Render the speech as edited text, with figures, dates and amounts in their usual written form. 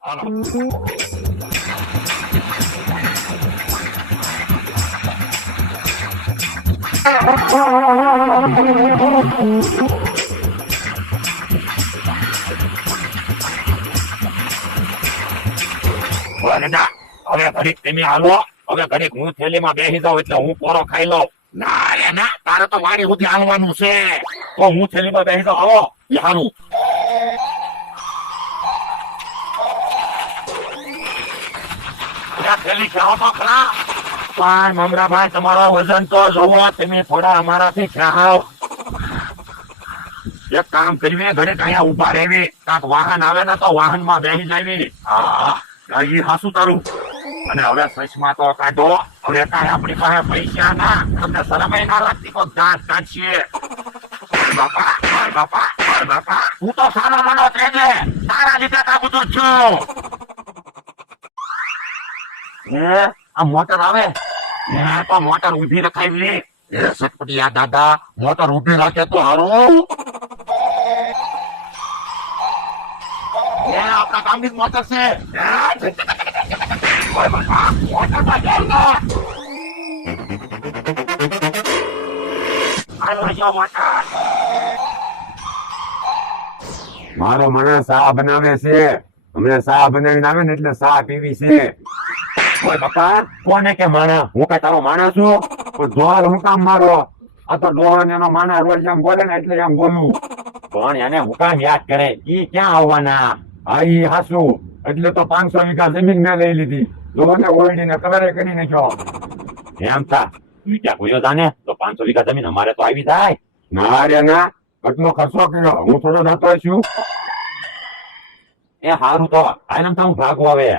હવે ઘડીક તમે હાલો, હવે ઘડીક હું થેલીમાં બેસી જાઉં એટલે હું પોરો ખાઈ લઉં. ના રે ના, તારે તો મારી સુધી હાલવાનું છે. તો હું થેલીમાં બેસી જાઉં. આવો હારું. થેલી ખાઓ તો ખરા. પણ મમરાભાઈ, તમારો વજન તો જોવો. તમે થોડા અમારાથી ખાઓ. એક કામ કરવી, ઘડીક અહીંયા ઉભા રહેવી. કાંક વાહન આવે ને તો વાહનમાં બેસી જાવી. હા, હાસું તારું. અને હવે સચમાં તો કાઢો. હવે કાંઈ આપણી પાસે પૈસા ના, તમને શરમ ના લાગતી. કોઈ દાંત કાઢીએ. બાપા બાપા બાપા, હું તો સારો માનો છે ને, તારા લીધે આ બધું છું. આ મોટર આવે તો મોટર ઉભી રખાવી. સટપટિયા દાદા, મોટર ઉભી રાખે તો હારું. આપણા ગામની મોટર છે. મારો મને ચા બનાવે છે. હમણાં ચા બનાવીને આવે ને એટલે ચા પીવી છે. ઓય બાપા, કોને કે માણા? હું કઈ તારો માણા છું? પણ જોર હું કામ મારો? આ તો ડોહન એનો માના રોજ એમ બોલે ને એટલે એમ બોલું. પણ એને હું કામ યાદ કરે? ઈ ક્યાં આવવાના? હા ઈ હાસુ. એટલે તો 500 વીઘા જમીન મેં લઈ લીધી. ડોહને ઓરડીને કવરે કરી નાખ્યો. એમ થા, તું ક્યાં કોયો જાને તો 500 વીઘા જમીન અમારે તો આવી જાય. ના રે ના, કેટલો ખર્ચો કર્યો. હું થોડો જતો છું. એ હારું તો આનમ તો હું ભાગવા આવે.